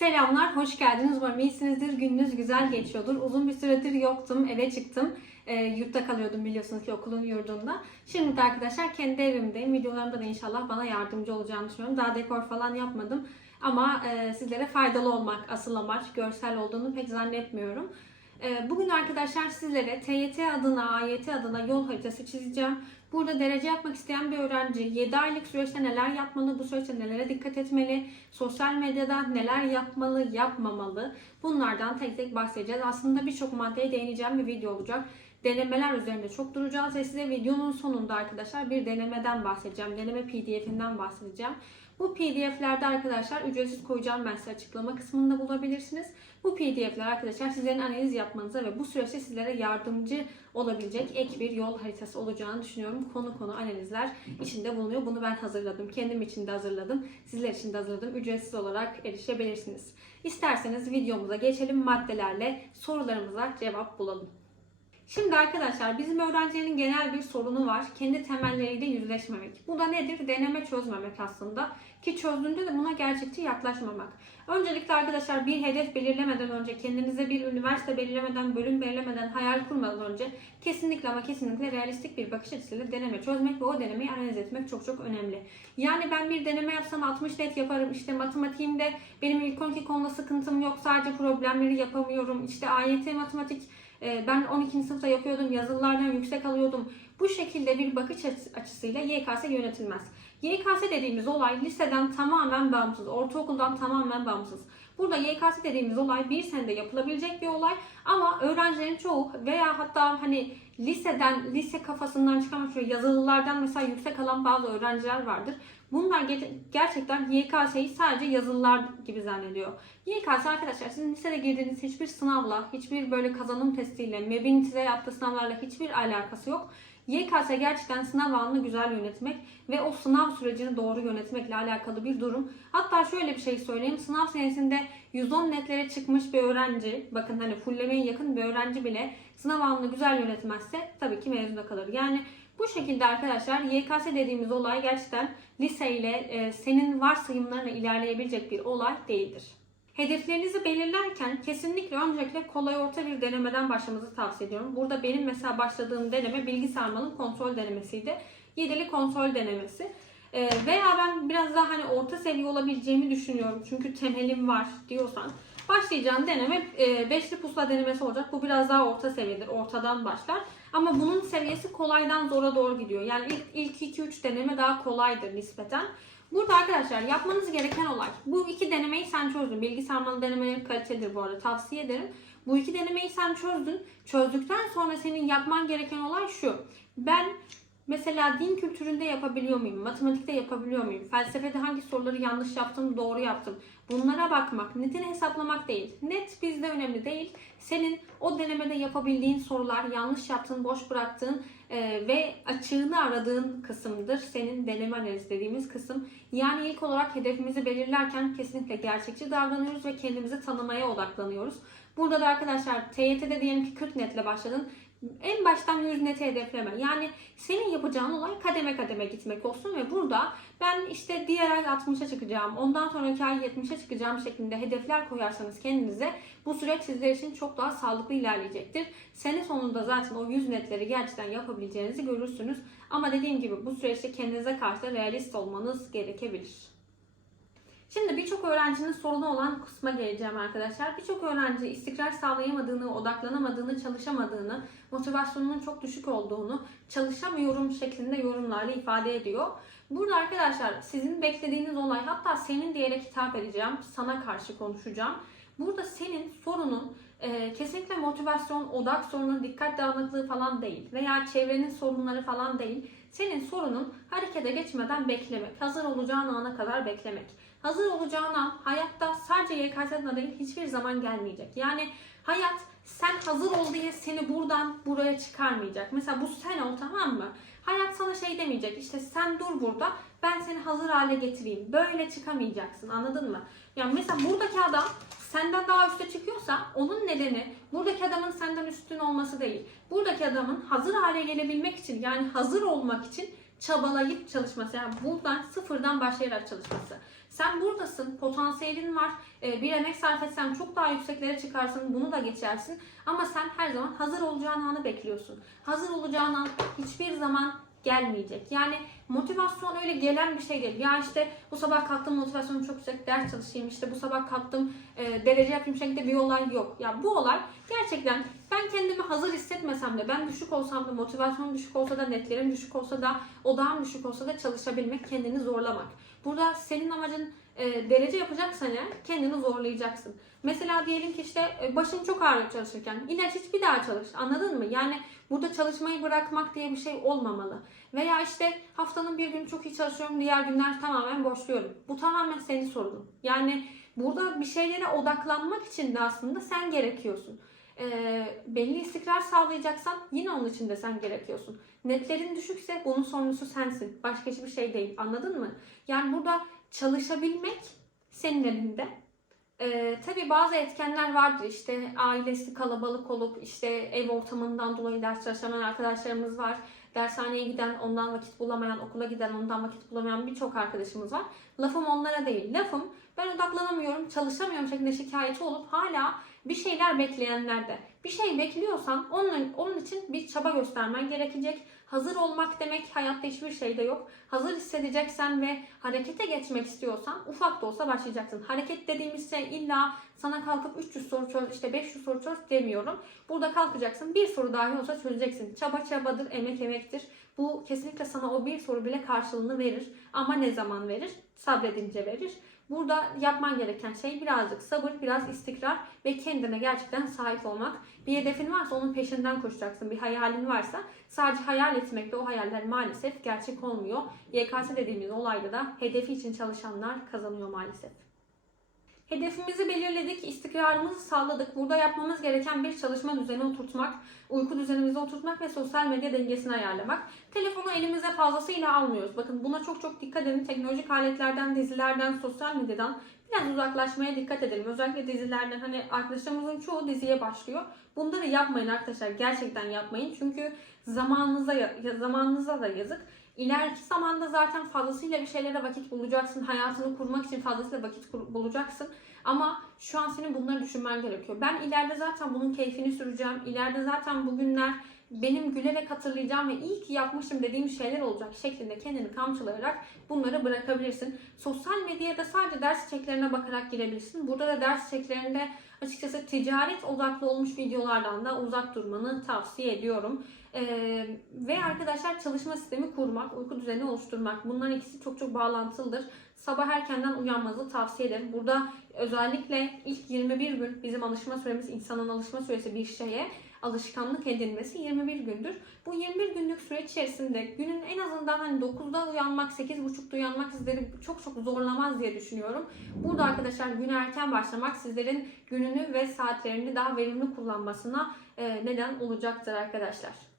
Selamlar, hoş geldiniz. Umarım iyisinizdir. Gününüz güzel geçiyordur. Uzun bir süredir yoktum, eve çıktım. E, yurtta kalıyordum biliyorsunuz ki okulun yurdunda. Şimdi de arkadaşlar kendi evimdeyim. Videolarımda da inşallah bana yardımcı olacağını düşünüyorum. Daha dekor falan yapmadım. Ama e, sizlere faydalı olmak asıl amaç. Görsel olduğunu pek zannetmiyorum. E, bugün arkadaşlar sizlere TYT adına, AYT adına yol haritası çizeceğim. Burada derece yapmak isteyen bir öğrenci 7 aylık süreçte neler yapmalı, bu süreçte nelere dikkat etmeli, sosyal medyada neler yapmalı, yapmamalı bunlardan tek tek bahsedeceğiz. Aslında birçok maddeye değineceğim bir video olacak. Denemeler üzerinde çok duracağız ve size videonun sonunda arkadaşlar bir denemeden bahsedeceğim. Deneme pdf'inden bahsedeceğim. Bu pdf'lerde arkadaşlar ücretsiz koyacağım ben size açıklama kısmında bulabilirsiniz. Bu pdf'ler arkadaşlar sizlerin analiz yapmanıza ve bu süreçte sizlere yardımcı olabilecek ek bir yol haritası olacağını düşünüyorum. Konu konu analizler içinde bulunuyor. Bunu ben hazırladım. Kendim için de hazırladım. Sizler için de hazırladım. Ücretsiz olarak erişebilirsiniz. İsterseniz videomuza geçelim maddelerle sorularımıza cevap bulalım. Şimdi arkadaşlar bizim öğrencilerin genel bir sorunu var. Kendi temelleriyle yüzleşmemek. Bu da nedir? Deneme çözmemek aslında. Ki çözdüğünde de buna gerçekçi yaklaşmamak. Öncelikle arkadaşlar bir hedef belirlemeden önce, kendinize bir üniversite belirlemeden, bölüm belirlemeden, hayal kurmadan önce kesinlikle ama kesinlikle realistik bir bakış açısıyla deneme çözmek ve o denemeyi analiz etmek çok çok önemli. Yani ben bir deneme yapsam 60 net yaparım. İşte matematiğimde benim ilk 12 konuda sıkıntım yok. Sadece problemleri yapamıyorum. İşte AYT matematik ben 12. sınıfta yapıyordum, yazılılardan yüksek alıyordum. Bu şekilde bir bakış açısıyla YKS yönetilmez. YKS dediğimiz olay liseden tamamen bağımsız, ortaokuldan tamamen bağımsız. Burada YKS dediğimiz olay bir senede yapılabilecek bir olay ama öğrencilerin çoğu veya hatta hani liseden, lise kafasından çıkan şöyle yazılılardan mesela yüksek alan bazı öğrenciler vardır. Bunlar gerçekten YKS'yi sadece yazılılar gibi zannediyor. YKS arkadaşlar sizin lisede girdiğiniz hiçbir sınavla, hiçbir böyle kazanım testiyle, MEB'in size yaptığı sınavlarla hiçbir alakası yok. YKS gerçekten sınav anını güzel yönetmek ve o sınav sürecini doğru yönetmekle alakalı bir durum. Hatta şöyle bir şey söyleyeyim. Sınav senesinde 110 netlere çıkmış bir öğrenci, bakın hani fullemeye yakın bir öğrenci bile sınav anını güzel yönetmezse tabii ki mezuna kalır. Yani bu şekilde arkadaşlar YKS dediğimiz olay gerçekten lise ile e, senin varsayımlarına ilerleyebilecek bir olay değildir. Hedeflerinizi belirlerken kesinlikle öncelikle kolay orta bir denemeden başlamanızı tavsiye ediyorum. Burada benim mesela başladığım deneme bilgi sarmalın kontrol denemesiydi. Yedili kontrol denemesi. Ee, veya ben biraz daha hani orta seviye olabileceğimi düşünüyorum. Çünkü temelim var diyorsan. Başlayacağın deneme e, beşli pusula denemesi olacak. Bu biraz daha orta seviyedir. Ortadan başlar. Ama bunun seviyesi kolaydan zora doğru gidiyor. Yani ilk, ilk 2-3 deneme daha kolaydır nispeten. Burada arkadaşlar yapmanız gereken olay. Bu iki denemeyi sen çözdün. Bilgi sarmalı denemeleri kalitelidir bu arada. Tavsiye ederim. Bu iki denemeyi sen çözdün. Çözdükten sonra senin yapman gereken olay şu. Ben Mesela din kültüründe yapabiliyor muyum? Matematikte yapabiliyor muyum? Felsefede hangi soruları yanlış yaptım, doğru yaptım? Bunlara bakmak, netini hesaplamak değil. Net bizde önemli değil. Senin o denemede yapabildiğin sorular, yanlış yaptığın, boş bıraktığın e, ve açığını aradığın kısımdır. Senin deneme analiz dediğimiz kısım. Yani ilk olarak hedefimizi belirlerken kesinlikle gerçekçi davranıyoruz ve kendimizi tanımaya odaklanıyoruz. Burada da arkadaşlar TYT'de diyelim ki 40 netle başladın en baştan 100 nete hedefleme. Yani senin yapacağın olay kademe kademe gitmek olsun ve burada ben işte diğer ay 60'a çıkacağım, ondan sonraki ay 70'e çıkacağım şeklinde hedefler koyarsanız kendinize bu süreç sizler için çok daha sağlıklı ilerleyecektir. Sene sonunda zaten o 100 netleri gerçekten yapabileceğinizi görürsünüz. Ama dediğim gibi bu süreçte kendinize karşı realist olmanız gerekebilir. Şimdi birçok öğrencinin sorunu olan kısma geleceğim arkadaşlar. Birçok öğrenci istikrar sağlayamadığını, odaklanamadığını, çalışamadığını, motivasyonunun çok düşük olduğunu, çalışamıyorum şeklinde yorumlarla ifade ediyor. Burada arkadaşlar sizin beklediğiniz olay hatta senin diyerek hitap edeceğim, sana karşı konuşacağım. Burada senin sorunun e, kesinlikle motivasyon, odak sorunu, dikkat dağınıklığı falan değil veya çevrenin sorunları falan değil. Senin sorunun harekete geçmeden beklemek, hazır olacağın ana kadar beklemek. Hazır olacağın an hayatta sadece YKS'den değil hiçbir zaman gelmeyecek. Yani hayat sen hazır ol diye seni buradan buraya çıkarmayacak. Mesela bu sen ol tamam mı? Hayat sana şey demeyecek işte sen dur burada ben seni hazır hale getireyim. Böyle çıkamayacaksın anladın mı? Yani mesela buradaki adam senden daha üste çıkıyorsa onun nedeni buradaki adamın senden üstün olması değil. Buradaki adamın hazır hale gelebilmek için yani hazır olmak için çabalayıp çalışması. Yani buradan sıfırdan başlayarak çalışması. Sen buradasın, potansiyelin var. Ee, bir emek sarf etsen çok daha yükseklere çıkarsın, bunu da geçersin. Ama sen her zaman hazır olacağın anı bekliyorsun. Hazır olacağın an hiçbir zaman gelmeyecek. Yani motivasyon öyle gelen bir şey değil. Ya işte bu sabah kalktım motivasyonum çok yüksek ders çalışayım işte bu sabah kalktım e, derece yapayım şeklinde bir olay yok. Ya bu olay gerçekten ben kendimi hazır hissetmesem de ben düşük olsam da motivasyonum düşük olsa da netlerim düşük olsa da odağım düşük olsa da çalışabilmek kendini zorlamak. Burada senin amacın e, derece yapacaksan eğer kendini zorlayacaksın. Mesela diyelim ki işte e, başın çok ağrıyor çalışırken ilaç iç bir daha çalış anladın mı? Yani burada çalışmayı bırakmak diye bir şey olmamalı. Veya işte haftanın bir günü çok iyi çalışıyorum diğer günler tamamen boşluyorum. Bu tamamen senin sorunun. Yani burada bir şeylere odaklanmak için de aslında sen gerekiyorsun. Ee, belli istikrar sağlayacaksan yine onun için de sen gerekiyorsun. Netlerin düşükse bunun sorumlusu sensin. Başka hiçbir şey değil. Anladın mı? Yani burada çalışabilmek senin elinde. Ee, tabii bazı etkenler vardır işte ailesi kalabalık olup işte ev ortamından dolayı ders çalışamayan arkadaşlarımız var. Dershaneye giden ondan vakit bulamayan, okula giden ondan vakit bulamayan birçok arkadaşımız var. Lafım onlara değil. Lafım ben odaklanamıyorum, çalışamıyorum şeklinde şikayeti olup hala bir şeyler bekleyenlerde. Bir şey bekliyorsan onun, onun için bir çaba göstermen gerekecek. Hazır olmak demek hayatta hiçbir şeyde yok. Hazır hissedeceksen ve harekete geçmek istiyorsan ufak da olsa başlayacaksın. Hareket dediğimiz şey illa sana kalkıp 300 soru çöz, işte 500 soru çöz demiyorum. Burada kalkacaksın bir soru dahi olsa çözeceksin. Çaba çabadır, emek emektir. Bu kesinlikle sana o bir soru bile karşılığını verir. Ama ne zaman verir? Sabredince verir. Burada yapman gereken şey birazcık sabır, biraz istikrar ve kendine gerçekten sahip olmak. Bir hedefin varsa onun peşinden koşacaksın. Bir hayalin varsa sadece hayal etmekte o hayaller maalesef gerçek olmuyor. YKS dediğimiz olayda da hedefi için çalışanlar kazanıyor maalesef. Hedefimizi belirledik, istikrarımızı sağladık. Burada yapmamız gereken bir çalışma düzeni oturtmak, uyku düzenimizi oturtmak ve sosyal medya dengesini ayarlamak. Telefonu elimize fazlasıyla almıyoruz. Bakın buna çok çok dikkat edin. Teknolojik aletlerden, dizilerden, sosyal medyadan biraz uzaklaşmaya dikkat edelim. Özellikle dizilerden hani arkadaşlarımızın çoğu diziye başlıyor. Bunları yapmayın arkadaşlar. Gerçekten yapmayın. Çünkü zamanınıza zamanınıza da yazık. İleriki zamanda zaten fazlasıyla bir şeylere vakit bulacaksın. Hayatını kurmak için fazlasıyla vakit bulacaksın. Ama şu an senin bunları düşünmen gerekiyor. Ben ileride zaten bunun keyfini süreceğim. İleride zaten bugünler benim gülerek hatırlayacağım ve iyi ki yapmışım dediğim şeyler olacak şeklinde kendini kamçılayarak bunları bırakabilirsin. Sosyal medyaya da sadece ders çeklerine bakarak girebilirsin. Burada da ders çeklerinde açıkçası ticaret odaklı olmuş videolardan da uzak durmanı tavsiye ediyorum. Ee, ve arkadaşlar çalışma sistemi kurmak, uyku düzeni oluşturmak. Bunların ikisi çok çok bağlantılıdır. Sabah erkenden uyanmanızı tavsiye ederim. Burada özellikle ilk 21 gün bizim alışma süremiz, insanın alışma süresi bir şeye alışkanlık edilmesi 21 gündür. Bu 21 günlük süreç içerisinde günün en azından hani 9'da uyanmak, 8.30'da uyanmak sizleri çok çok zorlamaz diye düşünüyorum. Burada arkadaşlar güne erken başlamak sizlerin gününü ve saatlerini daha verimli kullanmasına neden olacaktır arkadaşlar.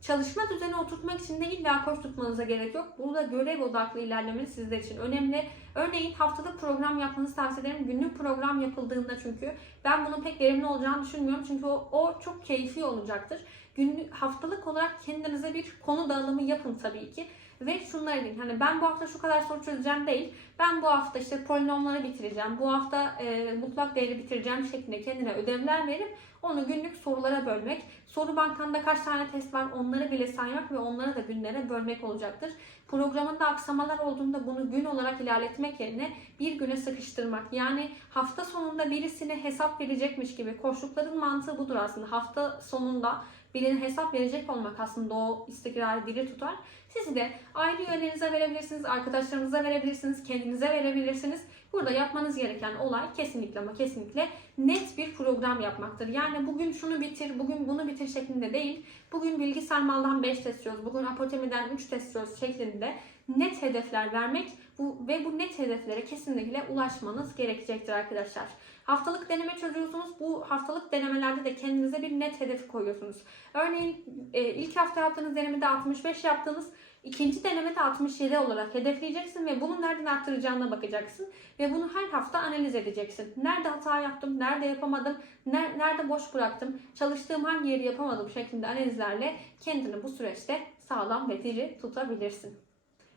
Çalışma düzeni oturtmak için de illa koş tutmanıza gerek yok. Burada görev odaklı ilerlemeniz sizler için önemli. Örneğin haftalık program yapmanızı tavsiye ederim. Günlük program yapıldığında çünkü ben bunun pek verimli olacağını düşünmüyorum. Çünkü o, o çok keyfi olacaktır. Günlük haftalık olarak kendinize bir konu dağılımı yapın tabii ki. Ve şunları deyin. Hani ben bu hafta şu kadar soru çözeceğim değil. Ben bu hafta işte polinomları bitireceğim. Bu hafta e, mutlak değeri bitireceğim şeklinde kendine ödevler verip onu günlük sorulara bölmek. Soru bankanda kaç tane test var onları bile saymak ve onları da günlere bölmek olacaktır. Programında aksamalar olduğunda bunu gün olarak ilerletmek yerine bir güne sıkıştırmak. Yani hafta sonunda birisine hesap verecekmiş gibi koşulların mantığı budur aslında. Hafta sonunda birine hesap verecek olmak aslında o istikrarı diri tutar. Siz de aile üyelerinize verebilirsiniz, arkadaşlarınıza verebilirsiniz, kendinize verebilirsiniz. Burada yapmanız gereken olay kesinlikle ama kesinlikle net bir program yapmaktır. Yani bugün şunu bitir, bugün bunu bitir şeklinde değil. Bugün bilgisayar maldan 5 test çöz, bugün apotemiden 3 test çöz şeklinde net hedefler vermek bu, ve bu net hedeflere kesinlikle ulaşmanız gerekecektir arkadaşlar. Haftalık deneme çözüyorsunuz. Bu haftalık denemelerde de kendinize bir net hedef koyuyorsunuz. Örneğin e, ilk hafta yaptığınız denemede 65 yaptığınız ikinci denemede 67 olarak hedefleyeceksin ve bunu nereden arttıracağına bakacaksın. Ve bunu her hafta analiz edeceksin. Nerede hata yaptım, nerede yapamadım, nerede boş bıraktım, çalıştığım hangi yeri yapamadım şeklinde analizlerle kendini bu süreçte sağlam ve diri tutabilirsin.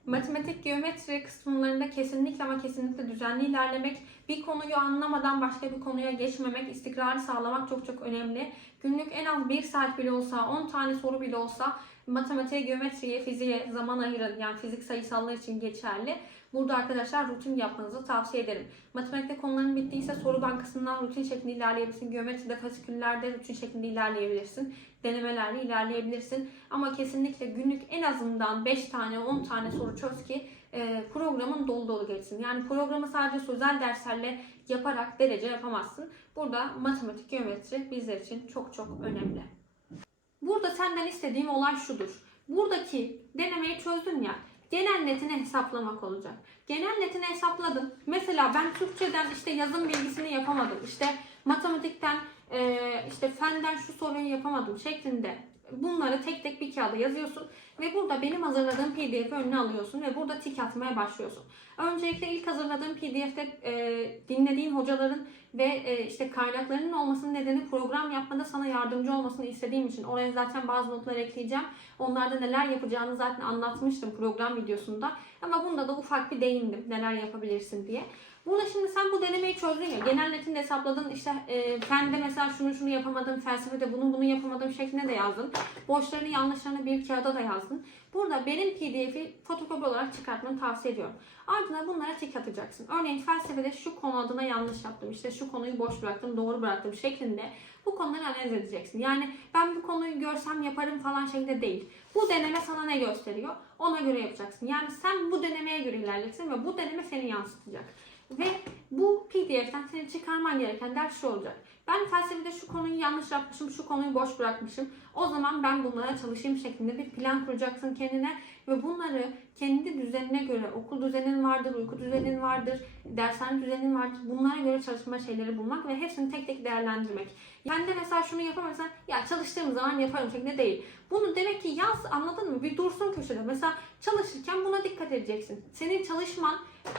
Matematik, geometri kısımlarında kesinlikle ama kesinlikle düzenli ilerlemek, bir konuyu anlamadan başka bir konuya geçmemek, istikrarı sağlamak çok çok önemli. Günlük en az 1 saat bile olsa, 10 tane soru bile olsa matematiğe, geometriye, fiziğe zaman ayırın. Yani fizik sayısallar için geçerli. Burada arkadaşlar rutin yapmanızı tavsiye ederim. Matematikte konuların bittiyse soru bankasından rutin şeklinde ilerleyebilirsin. Geometride, fasiküllerde rutin şeklinde ilerleyebilirsin. Denemelerle ilerleyebilirsin. Ama kesinlikle günlük en azından 5 tane, 10 tane soru çöz ki e, programın dolu dolu geçsin. Yani programı sadece sözel derslerle yaparak derece yapamazsın. Burada matematik, geometri bizler için çok çok önemli. Burada senden istediğim olay şudur. Buradaki denemeyi çözdün ya, genel netini hesaplamak olacak. Genel netini hesapladın. Mesela ben Türkçeden işte yazım bilgisini yapamadım. İşte matematikten, işte fenden şu soruyu yapamadım şeklinde. Bunları tek tek bir kağıda yazıyorsun ve burada benim hazırladığım pdf'i önüne alıyorsun ve burada tik atmaya başlıyorsun. Öncelikle ilk hazırladığım pdf'te e, dinlediğin hocaların ve e, işte kaynaklarının olmasının nedeni program yapmada sana yardımcı olmasını istediğim için oraya zaten bazı notlar ekleyeceğim. Onlarda neler yapacağını zaten anlatmıştım program videosunda. Ama bunda da ufak bir değindim neler yapabilirsin diye. Burada şimdi sen bu denemeyi çözdün ya, genel netini de hesapladın, işte e, fende mesela şunu şunu yapamadım, felsefede bunu bunu yapamadım şeklinde de yazdın. Boşlarını yanlışlarını bir kağıda da yazdın. Burada benim pdf'i fotokopi olarak çıkartmanı tavsiye ediyorum. Ardından bunlara tik atacaksın. Örneğin felsefede şu konu adına yanlış yaptım, işte şu konuyu boş bıraktım, doğru bıraktım şeklinde bu konuları analiz edeceksin. Yani ben bu konuyu görsem yaparım falan şeklinde değil. Bu deneme sana ne gösteriyor? Ona göre yapacaksın. Yani sen bu denemeye göre ilerletsin ve bu deneme seni yansıtacak. Ve bu PDF'den senin çıkarman gereken ders şu olacak. Ben felsefede şu konuyu yanlış yapmışım, şu konuyu boş bırakmışım. O zaman ben bunlara çalışayım şeklinde bir plan kuracaksın kendine ve bunları kendi düzenine göre, okul düzenin vardır, uyku düzenin vardır, dershane düzenin vardır. Bunlara göre çalışma şeyleri bulmak ve hepsini tek tek değerlendirmek. Ben de mesela şunu yapamazsan ya çalıştığım zaman yaparım şeklinde değil. Bunu demek ki yaz anladın mı? Bir dursun köşede. Mesela çalışırken buna dikkat edeceksin. Senin çalışman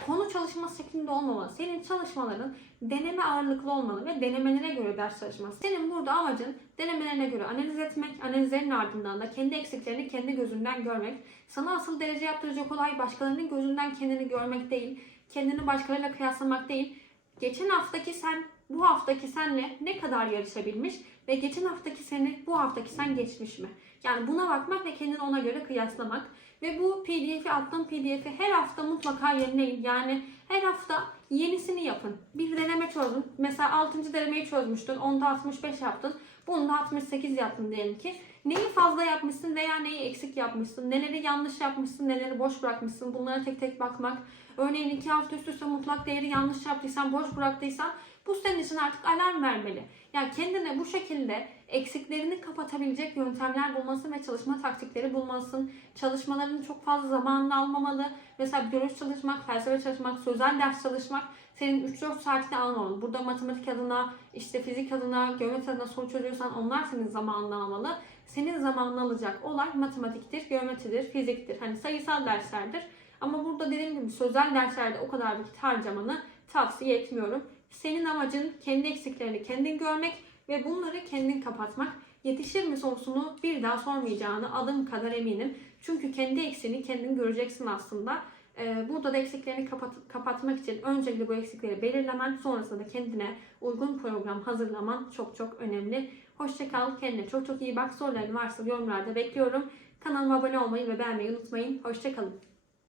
konu çalışması şeklinde olmamalı. Senin çalışmaların deneme ağırlıklı olmalı ve denemelere göre ders çalışması. Senin burada amacın denemelerine göre analiz etmek, analizlerin ardından da kendi eksiklerini kendi gözünden görmek. Sana asıl derece yaptıracak olay başkalarının gözünden kendini görmek değil, kendini başkalarıyla kıyaslamak değil. Geçen haftaki sen bu haftaki senle ne kadar yarışabilmiş ve geçen haftaki seni bu haftaki sen geçmiş mi? Yani buna bakmak ve kendini ona göre kıyaslamak. Ve bu pdf'i attığım pdf'i her hafta mutlaka yenileyin. Yani her hafta yenisini yapın. Bir deneme çözün. Mesela 6. denemeyi çözmüştün. Onda 65 yaptın. Bunda 68 yaptın diyelim ki. Neyi fazla yapmışsın veya neyi eksik yapmışsın, neleri yanlış yapmışsın, neleri boş bırakmışsın bunlara tek tek bakmak. Örneğin iki hafta üst üste mutlak değeri yanlış yaptıysan, boş bıraktıysan bu senin için artık alarm vermeli. Yani kendine bu şekilde eksiklerini kapatabilecek yöntemler bulmasın ve çalışma taktikleri bulmasın. Çalışmalarını çok fazla zamanını almamalı. Mesela biyoloji çalışmak, felsefe çalışmak, sözel ders çalışmak senin 3-4 saatini almamalı. Burada matematik adına, işte fizik adına, geometri adına soru çözüyorsan onlar senin zamanını almalı. Senin zamanını alacak olay matematiktir, geometridir, fiziktir. Hani sayısal derslerdir. Ama burada dediğim gibi sözel derslerde o kadar vakit harcamanı tavsiye etmiyorum. Senin amacın kendi eksiklerini kendin görmek ve bunları kendin kapatmak. Yetişir mi sorusunu bir daha sormayacağını adım kadar eminim. Çünkü kendi eksiğini kendin göreceksin aslında. Ee, Burada da eksiklerini kapat- kapatmak için öncelikle bu eksikleri belirlemen, sonrasında kendine uygun program hazırlaman çok çok önemli. Hoşçakal, kendine çok çok iyi bak. Soruların varsa yorumlarda bekliyorum. Kanalıma abone olmayı ve beğenmeyi unutmayın. Hoşçakalın.